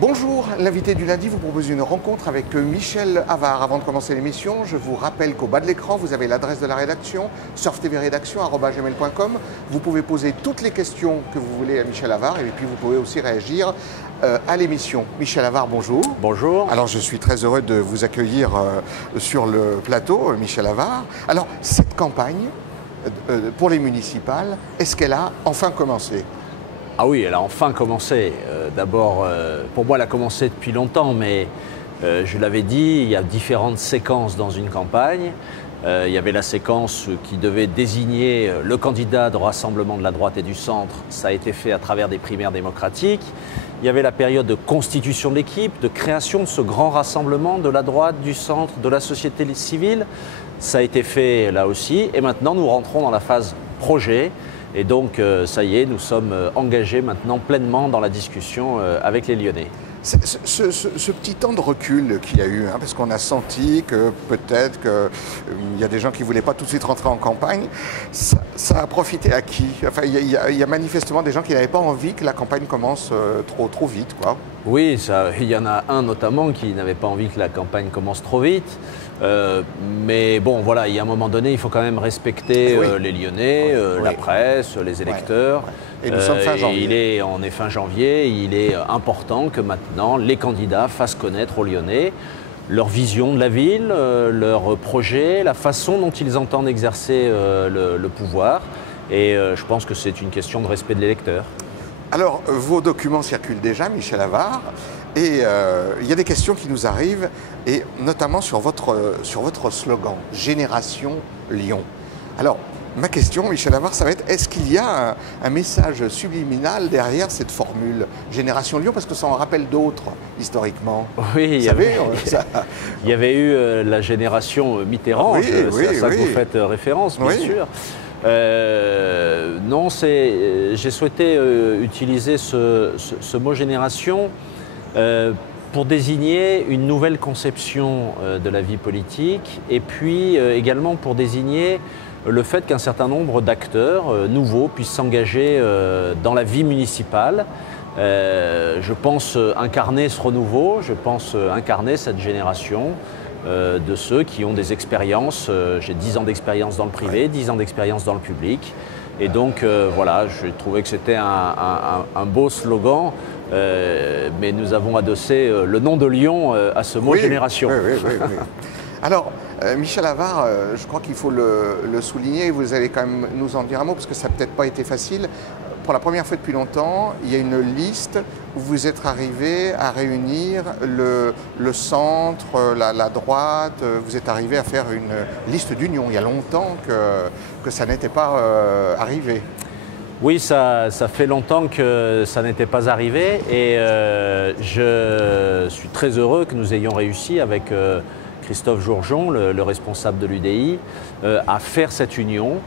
Bonjour, l'invité du lundi vous propose une rencontre avec Michel Havard. Avant de commencer l'émission, je vous rappelle qu'au bas de l'écran, vous avez l'adresse de la rédaction, surftvrédaction@gmail.com. Vous pouvez poser toutes les questions que vous voulez à Michel Havard et puis vous pouvez aussi réagir à l'émission. Michel Havard, bonjour. Bonjour. Alors je suis très heureux de vous accueillir sur le plateau, Michel Havard. Alors cette campagne pour les municipales, est-ce qu'elle a enfin commencé ? Ah oui, elle a enfin commencé. D'abord, pour moi, elle a commencé depuis longtemps, mais je l'avais dit, il y a différentes séquences dans une campagne. Il y avait la séquence qui devait désigner le candidat de rassemblement de la droite et du centre. Ça a été fait à travers des primaires démocratiques. Il y avait la période de constitution de l'équipe, de création de ce grand rassemblement de la droite, du centre, de la société civile. Ça a été fait là aussi. Et maintenant, nous rentrons dans la phase projet. Et donc, ça y est, nous sommes engagés maintenant pleinement dans la discussion avec les Lyonnais. Ce petit temps de recul qu'il y a eu, hein, parce qu'on a senti que peut-être qu'il y a des gens qui ne voulaient pas tout de suite rentrer en campagne, ça a profité à qui? Enfin, il y a manifestement des gens qui n'avaient pas envie que la campagne commence trop vite, quoi. Oui, il y en a un notamment qui n'avait pas envie que la campagne commence trop vite. Mais bon, voilà, il y a un moment donné, il faut quand même respecter les Lyonnais, la presse, les électeurs. Et nous sommes fin janvier. On est fin janvier, il est important que maintenant les candidats fassent connaître aux Lyonnais leur vision de la ville, leur projet, la façon dont ils entendent exercer le pouvoir. Et je pense que c'est une question de respect de l'électeur. Alors, vos documents circulent déjà, Michel Havard, et il y a des questions qui nous arrivent, et notamment sur votre slogan « Génération Lyon ». Alors, ma question, Michel Havard, ça va être, est-ce qu'il y a un message subliminal derrière cette formule « Génération Lyon » parce que ça en rappelle d'autres, historiquement. Oui, il y avait eu la génération Mitterrand, c'est à ça que vous faites référence, bien sûr. Non, j'ai souhaité utiliser ce mot génération pour désigner une nouvelle conception de la vie politique et puis également pour désigner le fait qu'un certain nombre d'acteurs nouveaux puissent s'engager dans la vie municipale. Je pense incarner ce renouveau, je pense incarner cette génération de ceux qui ont des expériences. J'ai 10 ans d'expérience dans le privé, 10 ans d'expérience dans le public. Et donc voilà, j'ai trouvé que c'était un beau slogan, mais nous avons adossé le nom de Lyon à ce mot génération. Oui. Alors, Michel Havard, je crois qu'il faut le souligner, vous allez quand même nous en dire un mot, parce que ça n'a peut-être pas été facile. Pour la première fois depuis longtemps, il y a une liste où vous êtes arrivé à réunir le centre, la droite, vous êtes arrivé à faire une liste d'union. Il y a longtemps que ça n'était pas arrivé. Oui, ça fait longtemps que ça n'était pas arrivé et je suis très heureux que nous ayons réussi avec Christophe Jourgeon, le responsable de l'UDI, à faire cette union.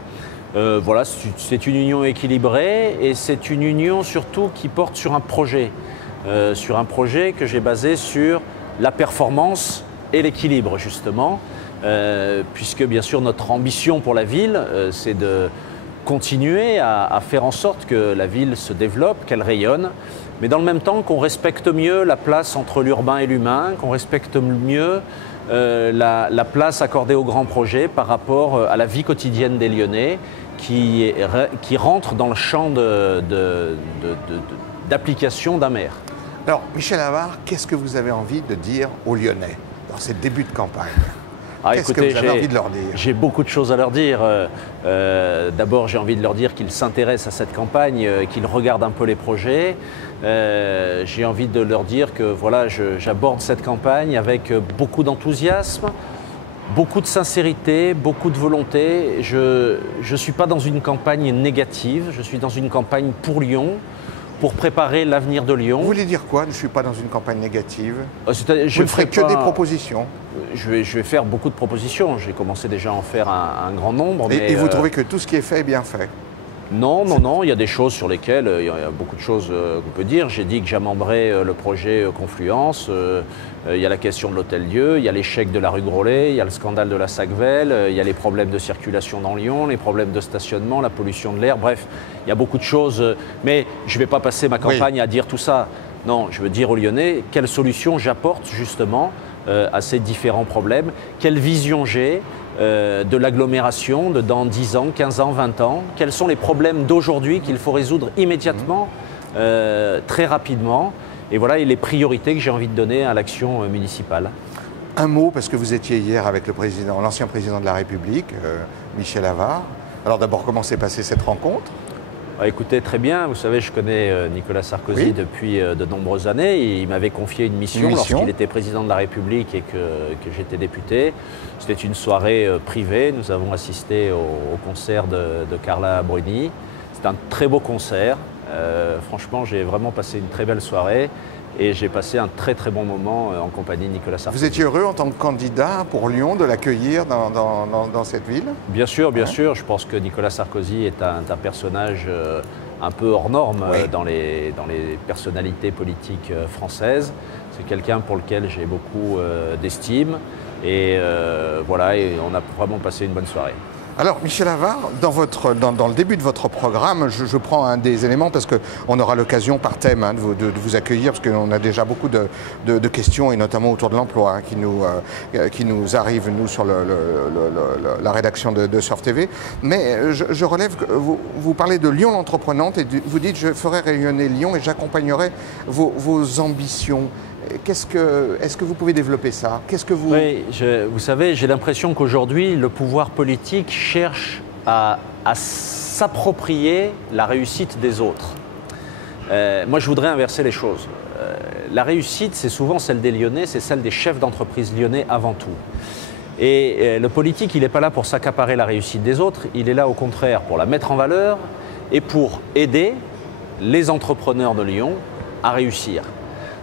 Voilà, c'est une union équilibrée et c'est une union surtout qui porte sur un projet que j'ai basé sur la performance et l'équilibre justement, puisque bien sûr notre ambition pour la ville, c'est de continuer à faire en sorte que la ville se développe, qu'elle rayonne, mais dans le même temps qu'on respecte mieux la place entre l'urbain et l'humain, qu'on respecte mieux la place accordée aux grands projets par rapport à la vie quotidienne des Lyonnais qui rentre dans le champ d'application d'un maire. Alors, Michel Havard, qu'est-ce que vous avez envie de dire aux Lyonnais dans ces débuts de campagne ? Qu'est-ce que vous avez envie de leur dire ? J'ai beaucoup de choses à leur dire. D'abord, j'ai envie de leur dire qu'ils s'intéressent à cette campagne, qu'ils regardent un peu les projets. J'ai envie de leur dire que voilà, j'aborde cette campagne avec beaucoup d'enthousiasme, beaucoup de sincérité, beaucoup de volonté. Je ne suis pas dans une campagne négative, je suis dans une campagne pour Lyon, pour préparer l'avenir de Lyon. Vous voulez dire quoi ? Je ne suis pas dans une campagne négative. Je ne ferai que des propositions. Je vais faire beaucoup de propositions. J'ai commencé déjà à en faire un grand nombre. Et vous trouvez que tout ce qui est fait est bien fait ? Non, il y a des choses sur lesquelles, il y a beaucoup de choses qu'on peut dire. J'ai dit que j'amènerais le projet Confluence, il y a la question de l'Hôtel-Dieu, il y a l'échec de la rue Groslay, il y a le scandale de la Sacvelle, il y a les problèmes de circulation dans Lyon, les problèmes de stationnement, la pollution de l'air, bref, il y a beaucoup de choses. Mais je ne vais pas passer ma campagne à dire tout ça. Non, je veux dire aux Lyonnais quelle solution j'apporte justement à ces différents problèmes, quelle vision j'ai de l'agglomération de dans 10 ans, 15 ans, 20 ans, quels sont les problèmes d'aujourd'hui qu'il faut résoudre immédiatement, très rapidement, et voilà et les priorités que j'ai envie de donner à l'action municipale. Un mot, parce que vous étiez hier avec l'ancien président de la République, Michel Avart. Alors d'abord, comment s'est passée cette rencontre? Écoutez, très bien. Vous savez, je connais Nicolas Sarkozy depuis de nombreuses années. Il m'avait confié une mission lorsqu'il était président de la République et que j'étais député. C'était une soirée privée. Nous avons assisté au concert de Carla Bruni. C'était un très beau concert. Franchement, j'ai vraiment passé une très belle soirée. Et j'ai passé un très très bon moment en compagnie de Nicolas Sarkozy. Vous étiez heureux en tant que candidat pour Lyon de l'accueillir dans cette ville? Bien sûr, bien sûr. Je pense que Nicolas Sarkozy est un personnage un peu hors norme dans les personnalités politiques françaises. C'est quelqu'un pour lequel j'ai beaucoup d'estime. Et voilà, et on a vraiment passé une bonne soirée. Alors, Michel Avart, dans le début de votre programme, je prends un des éléments parce qu'on aura l'occasion par thème de vous accueillir, parce qu'on a déjà beaucoup de questions, et notamment autour de l'emploi, qui nous arrivent, nous, sur la rédaction de Surf TV. Mais je relève que vous parlez de Lyon l'entreprenante, et vous dites « je ferai rayonner Lyon et j'accompagnerai vos ambitions ». Est-ce que vous pouvez développer ça? Oui, vous savez, j'ai l'impression qu'aujourd'hui, le pouvoir politique cherche à s'approprier la réussite des autres. Moi, je voudrais inverser les choses. La réussite, c'est souvent celle des Lyonnais, c'est celle des chefs d'entreprise lyonnais avant tout. Et le politique, il n'est pas là pour s'accaparer la réussite des autres, il est là au contraire pour la mettre en valeur et pour aider les entrepreneurs de Lyon à réussir.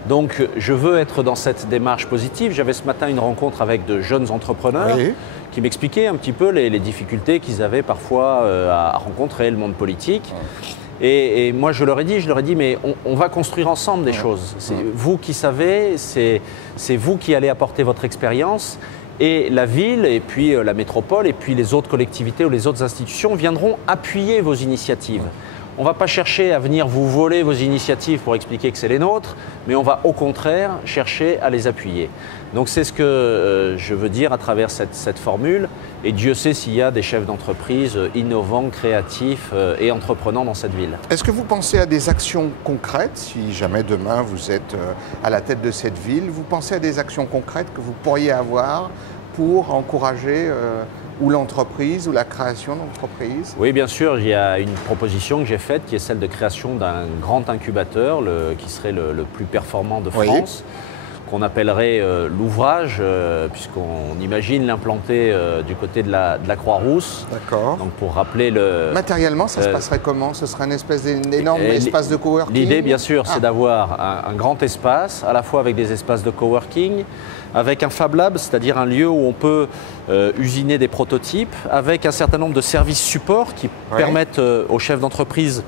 Donc je veux être dans cette démarche positive. J'avais ce matin une rencontre avec de jeunes entrepreneurs qui m'expliquaient un petit peu les difficultés qu'ils avaient parfois à rencontrer le monde politique. Et moi je leur ai dit mais on va construire ensemble des choses. C'est vous qui savez, c'est vous qui allez apporter votre expérience. Et la ville, et puis la métropole, et puis les autres collectivités ou les autres institutions viendront appuyer vos initiatives. On ne va pas chercher à venir vous voler vos initiatives pour expliquer que c'est les nôtres, mais on va au contraire chercher à les appuyer. Donc c'est ce que je veux dire à travers cette formule. Et Dieu sait s'il y a des chefs d'entreprise innovants, créatifs et entreprenants dans cette ville. Est-ce que vous pensez à des actions concrètes, si jamais demain vous êtes à la tête de cette ville, vous pensez à des actions concrètes que vous pourriez avoir pour encourager ou l'entreprise, ou la création d'entreprise? Oui, bien sûr, il y a une proposition que j'ai faite qui est celle de création d'un grand incubateur qui serait le plus performant de France, qu'on appellerait l'ouvrage, puisqu'on imagine l'implanter du côté de la Croix-Rousse. D'accord. Donc pour rappeler Matériellement, ça se passerait comment? Ce serait une espèce d'énorme espace de coworking? L'idée, bien sûr, c'est d'avoir un grand espace, à la fois avec des espaces de coworking, avec un Fab Lab, c'est-à-dire un lieu où on peut usiner des prototypes, avec un certain nombre de services supports qui permettent aux chefs d'entreprise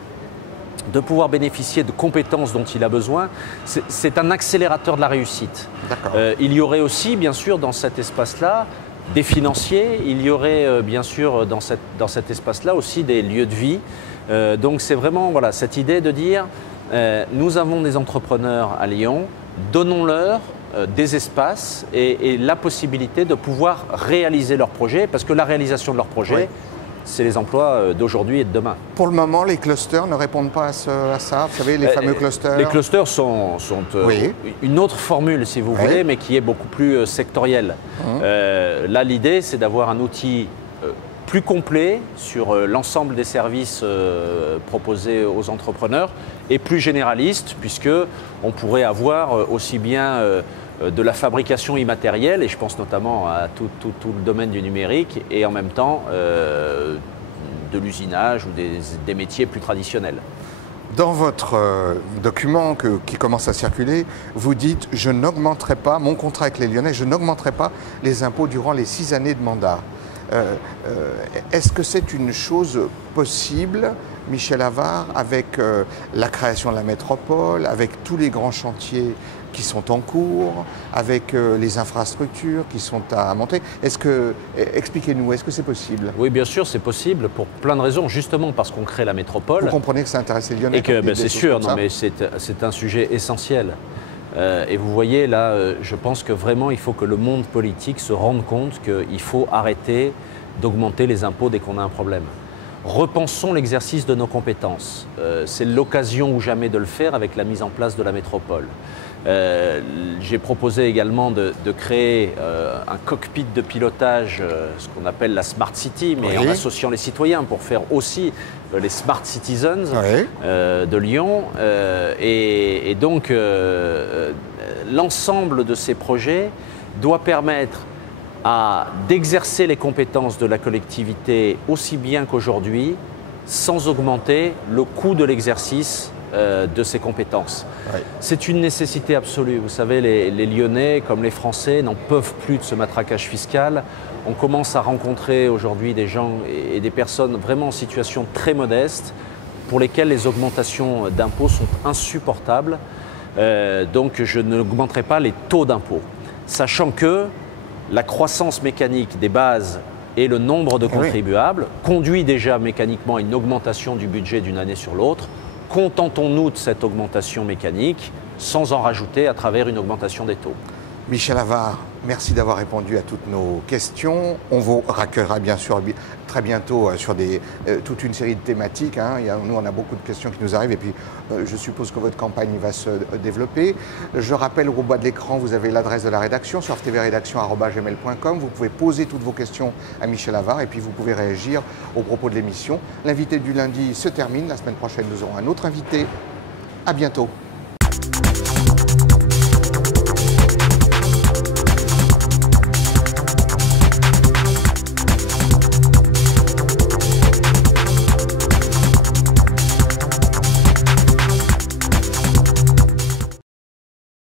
de pouvoir bénéficier de compétences dont il a besoin. C'est un accélérateur de la réussite. Il y aurait aussi, bien sûr, dans cet espace-là, des financiers. Il y aurait, bien sûr, dans cet espace-là aussi des lieux de vie. Donc c'est vraiment voilà, cette idée de dire, nous avons des entrepreneurs à Lyon, donnons-leur des espaces et la possibilité de pouvoir réaliser leurs projets, parce que la réalisation de leurs projets, c'est les emplois d'aujourd'hui et de demain. Pour le moment, les clusters ne répondent pas à ça, vous savez, les fameux clusters? Les clusters sont une autre formule, si vous voulez, mais qui est beaucoup plus sectorielle. Là, l'idée, c'est d'avoir un outil plus complet sur l'ensemble des services proposés aux entrepreneurs et plus généraliste, puisqu'on pourrait avoir aussi bien de la fabrication immatérielle, et je pense notamment à tout le domaine du numérique, et en même temps de l'usinage ou des métiers plus traditionnels. Dans votre document qui commence à circuler, vous dites « Je n'augmenterai pas, mon contrat avec les Lyonnais, je n'augmenterai pas les impôts durant les 6 années de mandat ». Est-ce que c'est une chose possible Michel Havard, avec la création de la métropole, avec tous les grands chantiers qui sont en cours, avec les infrastructures qui sont à monter. Expliquez-nous, est-ce que c'est possible? Oui, bien sûr, c'est possible pour plein de raisons, justement parce qu'on crée la métropole. Vous comprenez que ça intéresse les Lyonnais? Et que c'est sûr, non, mais c'est un sujet essentiel. Et vous voyez là, je pense que vraiment il faut que le monde politique se rende compte qu'il faut arrêter d'augmenter les impôts dès qu'on a un problème. Repensons l'exercice de nos compétences. C'est l'occasion ou jamais de le faire avec la mise en place de la métropole. J'ai proposé également de créer un cockpit de pilotage, ce qu'on appelle la Smart City, mais en associant les citoyens pour faire aussi les Smart Citizens de Lyon. Et donc, l'ensemble de ces projets doit permettre d'exercer les compétences de la collectivité aussi bien qu'aujourd'hui, sans augmenter le coût de l'exercice de ces compétences. C'est une nécessité absolue. Vous savez, les Lyonnais, comme les Français, n'en peuvent plus de ce matraquage fiscal. On commence à rencontrer aujourd'hui des gens et des personnes vraiment en situation très modeste, pour lesquelles les augmentations d'impôts sont insupportables. Donc je n'augmenterai pas les taux d'impôts, sachant que la croissance mécanique des bases et le nombre de contribuables conduit déjà mécaniquement à une augmentation du budget d'une année sur l'autre. Contentons-nous de cette augmentation mécanique sans en rajouter à travers une augmentation des taux. Michel Havard, merci d'avoir répondu à toutes nos questions. On vous raccueillera bien sûr très bientôt sur toute une série de thématiques. Nous, on a beaucoup de questions qui nous arrivent et puis je suppose que votre campagne va se développer. Je rappelle au bas de l'écran, vous avez l'adresse de la rédaction, surftvrédaction@gmail.com. Vous pouvez poser toutes vos questions à Michel Havard et puis vous pouvez réagir aux propos de l'émission. L'invité du lundi se termine. La semaine prochaine, nous aurons un autre invité. À bientôt.